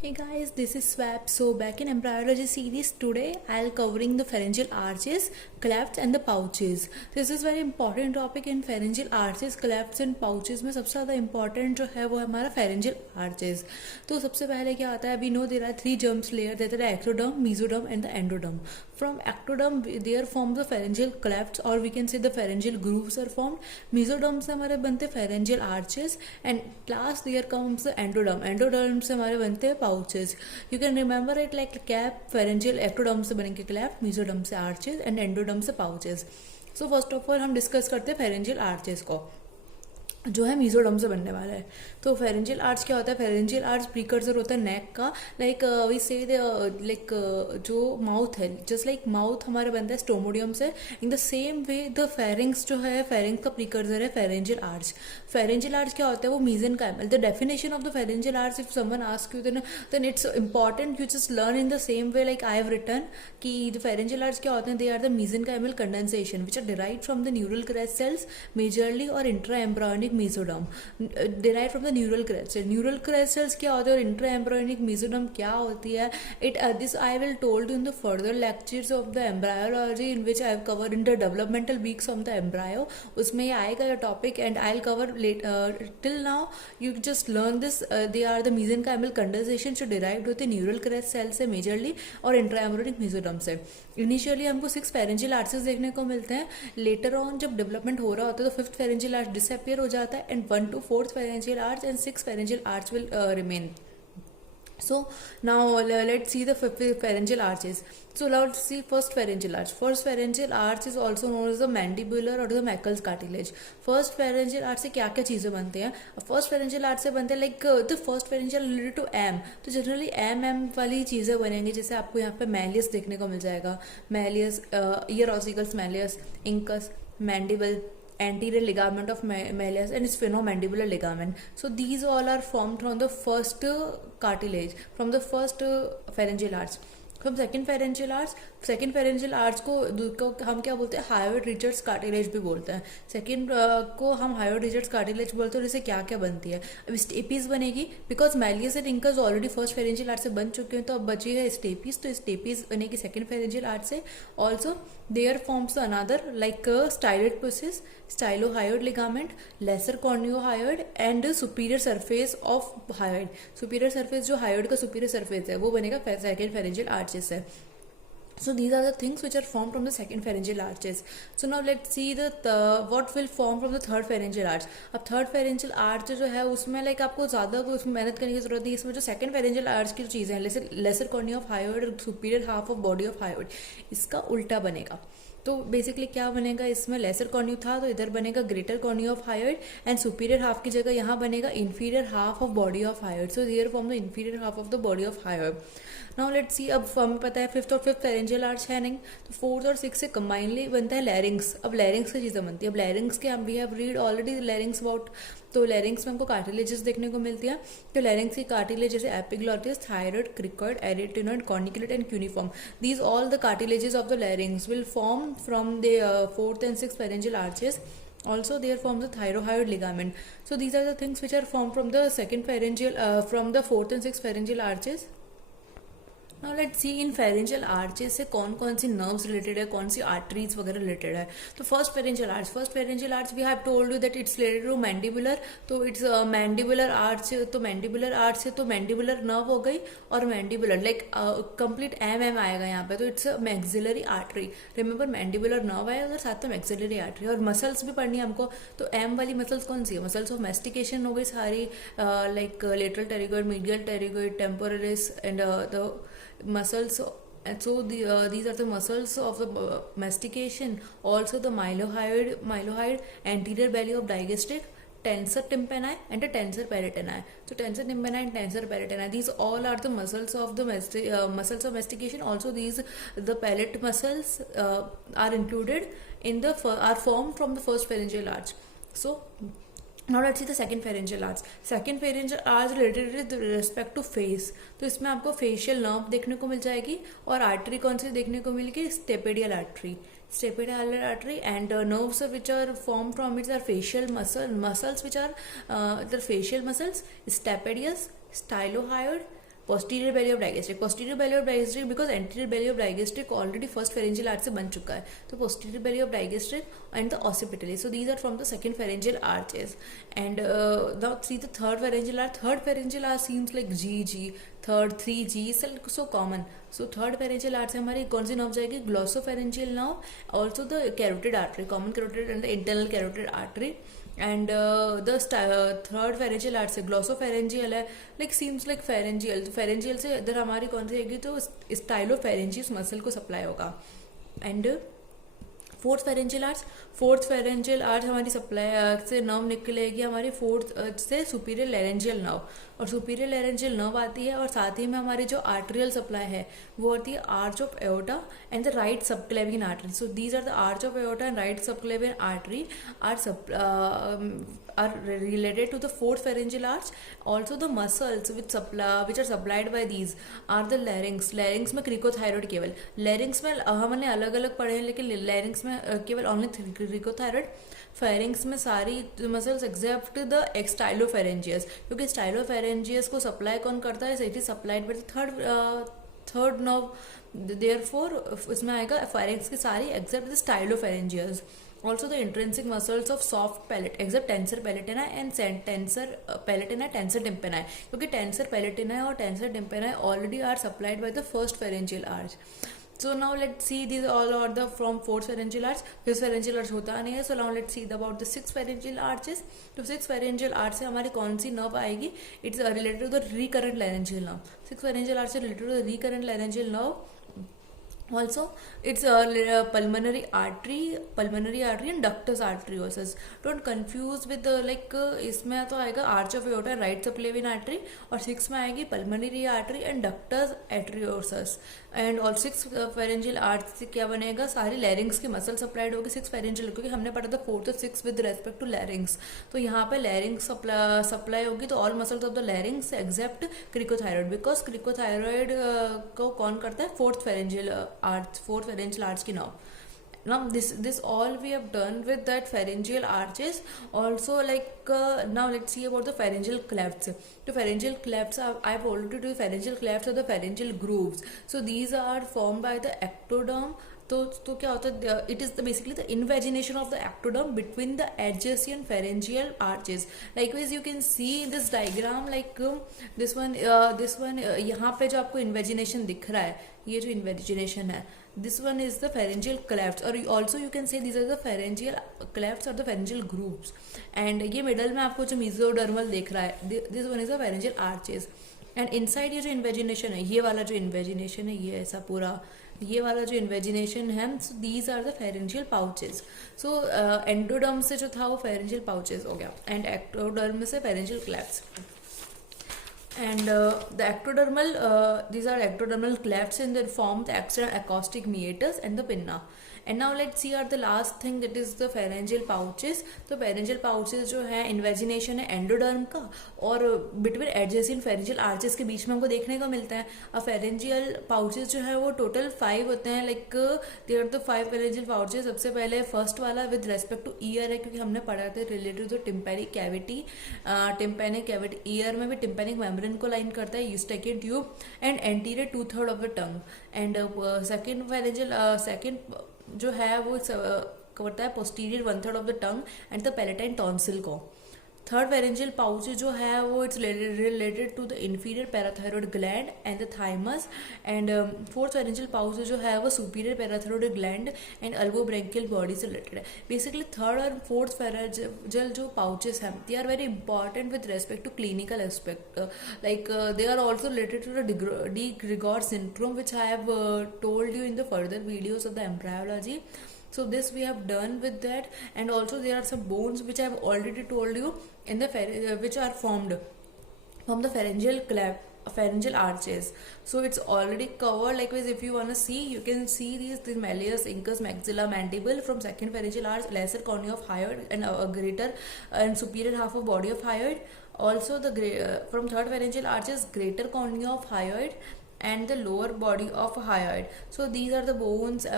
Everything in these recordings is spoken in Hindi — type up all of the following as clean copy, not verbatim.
Hey guys, this is Swap. So back in embryology series today, I'll covering the pharyngeal arches, clefts and the pouches. This is very important topic in pharyngeal arches, clefts and pouches में सबसे ज़्यादा important जो है वो हमारा pharyngeal arches. तो सबसे पहले क्या आता है? We know there are three germs layer. There are ectoderm, mesoderm and the endoderm. From ectoderm there forms the pharyngeal clefts or we can say the pharyngeal grooves are formed. Mesoderm से हमारे बनते pharyngeal arches and last there comes the endoderm. Endoderm से हमारे बनते pouches. You can remember it like cap, pharyngeal, ectoderm से बनेंगे cleft, mesoderm से arches and endoderm से pouches. So first of all हम डिस्कस करते हैं pharyngeal arches को जो है मीजोडर्म से बनने वाला है. तो फेरेंजियल आर्च क्या होता है? फेरेंजियल आर्च प्रीकर्सर होता है नेक का. लाइक वी से लाइक जो माउथ है, जस्ट लाइक माउथ हमारे बनता है स्टोमोडियम से. इन the same way the pharynx जो है, फेरिंग्स का प्रीकर्सर है फेरेंजियल आर्च. फेरेंजियल आर्च क्या होता है? वो mesenchymal. The definition of the pharyngeal arch, if someone ask you then it's important you just learn in the same way like I have written कि द फेरेंजियल आर्च क्या होते हैं? They are the mesenchymal condensation which are derived from the neural crest cells majorly और intra embryonic mesoderm derived from the neural crest cells. Neural crest cells क्या होते हैं और intraembryonic mesoderm क्या होती है? This I will told you in the further lectures of the embryology in which I have covered in the developmental weeks of the embryo. उसमें ये आएगा ये topic and I'll cover till now you just learn this. They are the mesenchymal condensation जो derived होते हैं neural crest cells से majorly और intraembryonic mesoderm से. इनिशियली हमको 6 pharyngeal arches देखने को मिलते हैं. लेटर ऑन जब डेवलपमेंट हो रहा होता है तो 5th pharyngeal arch डिसअपियर हो जाता है and 1 to 4th pharyngeal arch and 6th pharyngeal arch will remain. So now let's see the pharyngeal arches. So now let's see first pharyngeal arch. First pharyngeal arch is also known as the mandibular or the Meckel's cartilage. First pharyngeal arch से क्या क्या चीज़ें बनती हैं? First pharyngeal arch से बनते हैं like the first pharyngeal related to M. तो जनरली M वाली चीज़ें बनेंगी. जैसे आपको यहाँ पे मैलियस देखने को मिल जाएगा. Malleus, ear ossicles malleus, incus, mandible, anterior ligament of malleus and sphenomandibular ligament. So these all are formed from the first cartilage, from the first pharyngeal arch. From second pharyngeal arch को हम क्या बोलते हैं? हायोइड रिचर्ड्स कार्टिलेज भी बोलते हैं. सेकंड को हम हायोइड रिचर्ड्स कार्टिलेज बोलते हैं. और इससे क्या क्या बनती है? अब स्टेपीज बनेगी because malleus and incus already first pharyngeal arch से बन चुके हैं. तो अब बची है स्टेपीज. तो स्टेपीज बनेगी सेकंड फेरेंजियल आर्च से. Also there forms another like styloid process, stylohyoid ligament, lesser corniohyoid and superior surface of hyoid. Superior surface जो हायोइड का सुपीरियर सरफेस है वो बनेगा सेकंड फेरेंजियल आर्चेस से. So these are the things which are formed from the second pharyngeal arches. So now let's see what will form from the third pharyngeal arch. अब third pharyngeal arch जो है उसमें like आपको ज़्यादा उसमें मेहनत करने की जरूरत नहीं. इसमें जो second pharyngeal arch की जो चीज़ें हैं जैसे lesser cornea of hyoid और superior half of body of hyoid, इसका उल्टा बनेगा. तो बेसिकली क्या बनेगा? इसमें लेसर कॉर्नियो था तो इधर बनेगा greater cornua of hyoid and superior half की जगह यहाँ बनेगा inferior half of body of hyoid. So here form the inferior half of the body of hyoid. Now let's see. अब हमें पता है फिफ्थ और फिफ्थ फेरेंजियल आर्च है नहीं, तो फोर्थ और सिक्स से कंबाइनली बनता है लैरिंग्स. अब लैरिंग्स की चीज़ें बनती है. अब लैरिंग्स के हम we have read already larynx about. तो लैरिंग्स में हमको कार्टिलेजेस देखने को मिलती है. तो लैरिंग्स की कार्टिलेज जैसे epiglottis, thyroid, cricoid, arytenoid, corniculate and cuneiform. These all the cartilages of the larynx will form from the fourth and sixth pharyngeal arches. Also there forms the thyrohyoid ligament. So these are the things which are formed from the second pharyngeal from the fourth and sixth pharyngeal arches. Now let's see in pharyngeal arches से कौन कौन सी nerves related है, कौन सी arteries वगैरह related है. तो first pharyngeal arch we have told you that it's related to mandibular. तो it's mandibular arch. तो mandibular arch से तो mandibular nerve हो गई और mandibular like complete M आएगा यहाँ पे. तो it's a maxillary artery. Remember mandibular nerve आएगा और साथ में maxillary artery. और muscles भी पढ़नी है हमको. तो M वाली muscles कौन सी है? muscles of mastication हो गई सारी, like lateral pterygoid, medial pterygoid, temporalis and the muscles. And so these are the muscles of the mastication. Also the mylohyoid, anterior belly of digastric, tensor tympani and the tensor peritoni. So tensor tympani and tensor peritoni, these all are the muscles of the muscles of mastication. Also the palate muscles are included in the are formed from the first pharyngeal arch. So now let's see the second pharyngeal arch. Second pharyngeal arch related with respect to face. तो इसमें आपको facial nerve देखने को मिल जाएगी और artery कौन सी देखने को मिलेगी? stapedial artery and nerves which are formed from it are facial muscles which are the facial muscles, stapedius, stylohyoid, posterior belly of digastric, posterior belly of digastric because anterior belly of digastric already first pharyngeal arch से बन चुका है, तो posterior belly of digastric and the occipitally, so these are from the second pharyngeal arches. And now see the third pharyngeal arch. Third pharyngeal arch seems like GG, third 3G is so common. So third pharyngeal arch से हमारी कौन सी नर्व जाएगी? Glossopharyngeal nerve, also the carotid artery, common carotid and the internal carotid artery. And the third pharyngeal arch से glossopharyngeal है, like seems like pharyngeal, तो pharyngeal से इधर हमारी कौन सी आएगी? तो stylopharyngeus मसल को सप्लाई होगा. And फोर्थ फेरेंजियल आर्च हमारी सप्लाई से नर्व निकलेगी हमारी फोर्थ से सुपीरियर लेरेंजियल नर्व, और सुपीरियर लेरेंजियल नर्व आती है, और साथ ही में हमारी जो आर्टरियल सप्लाई है वो होती है arch of aorta and the right subclavian artery. So these are the arch of aorta and right subclavian artery are related to the fourth pharyngeal arch. Also the muscles which are supplied by these are the larynx. larynx में क्रिकोथायरॉइड केवल, larynx में हमने अलग अलग पढ़े हैं, लेकिन larynx में केवल ओनली क्रिकोथायरॉइड. pharynx में सारी मसल्स एक्सेप्ट द स्टाइलोफेरेंजियस, क्योंकि स्टाइलोफेरेंजियस को सप्लाई कौन करता है? It is supplied by the third nerve, therefore इसमें आएगा pharynx की सारी except the stylopharyngeus. Also the intrinsic muscles of soft palate except tensor palatini and tensor palatini, tensor tympani, क्योंकि tensor palatini और tensor tympani already are supplied by the first pharyngeal arch. So now let's see these all are the from fourth pharyngeal arch. fifth pharyngeal arch होता नहीं है. So now let's see about the sixth pharyngeal arches. तो sixth pharyngeal arch से हमारी कौन सी nerve आएगी? It's related to the recurrent laryngeal nerve. sixth pharyngeal arch से related to the recurrent laryngeal nerve. Also it's pulmonary artery and ductus arteriosus. Don't confuse with इसमें तो आएगा arch of aorta, right subclavian artery, और six में आएगी pulmonary artery and ductus arteriosus. And all six pharyngeal arch से क्या बनेगा? सारी larynx की muscle supplied होगी six pharyngeal, क्योंकि हमने पढ़ा था 4 to 6 with respect to larynx. तो यहाँ पे larynx supply होगी, तो all muscles of the larynx except cricothyroid, because cricothyroid को कौन करता है? fourth pharyngeal arch की nerve. Now this all we have done with that pharyngeal arches. Also now let's see about the pharyngeal clefts. The pharyngeal clefts I've already told pharyngeal clefts are the pharyngeal grooves. So these are formed by the ectoderm. तो क्या होता है? It is basically the invagination of the ectoderm between the adjacent pharyngeal arches. Likewise you can see in this diagram this one यहाँ पे जो आपको invagination दिख रहा है, ये जो invagination है, this one is the pharyngeal clefts, or also you can say these are the pharyngeal clefts or the pharyngeal grooves. And ये middle में आपको जो mesodermal दिख रहा है, this one is the pharyngeal arches. And inside ये जो invagination है, ये वाला जो invagination है, ये ऐसा पूरा ये वाला जो इन्वेजिनेशन है, so these are the pharyngeal pouches. So endoderm से जो था वो फेरेंजियल पाउचेस हो गया, एंड एक्टोडर्म से pharyngeal clefts. And the ectodermal, these are ectodermal clefts, and they form the external acoustic meatus and the pinna. And now let's see the last thing, that is the pharyngeal pouches. तो pharyngeal pouches जो है इन्वेजिनेशन है एंडोडर्म का, और बिटवीन एडजेसेंट pharyngeal arches के बीच में हमको देखने को मिलता है. अब pharyngeal pouches जो है वो टोटल 5 होते हैं. There are the 5 pharyngeal pouches. सबसे पहले फर्स्ट वाला विद रेस्पेक्ट टू ईयर है, क्योंकि हमने पढ़ा था related to tympanic cavity. Tympanic cavity ear में भी टिम्पैनिक मेम्ब्रेन को लाइन करता है, eustachian tube and anterior 2/3 of the tongue. And second pharyngeal second जो है वो करता है posterior 1/3 of the tongue and the palatine tonsil को. थर्ड फेरेंजियल पाउच जो है वो it's related to the inferior parathyroid gland and the thymus. And fourth pharyngeal pouch जो है वो superior parathyroid gland and ultimobranchial body से रिलेटेड है. बेसिकली थर्ड और फोर्थ फेरेंजियल जो पाउचेस हैं, they are very important with respect to clinical aspect. They are also related to the डी ग्रिगोर syndrome, which I have told you in the further videos of the embryology. So this we have done with that. And also there are some bones which I have already told you in the which are formed from the pharyngeal arches. So it's already covered. Likewise, if you want to see, you can see these malleus, incus, maxilla, mandible from second pharyngeal arch, lesser cornea of hyoid, and a greater and superior half of body of hyoid. Also the from third pharyngeal arches, greater cornea of hyoid and the lower body of hyoid. So these are the bones I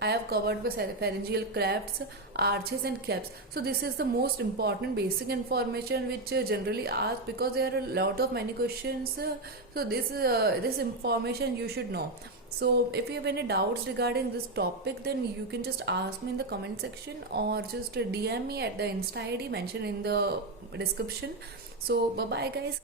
have covered with pharyngeal clefts, arches and clefts. So this is the most important basic information which generally asked, because there are a lot of many questions. So this information you should know. So if you have any doubts regarding this topic, then you can just ask me in the comment section, or just DM me at the Insta ID mentioned in the description. So bye bye guys.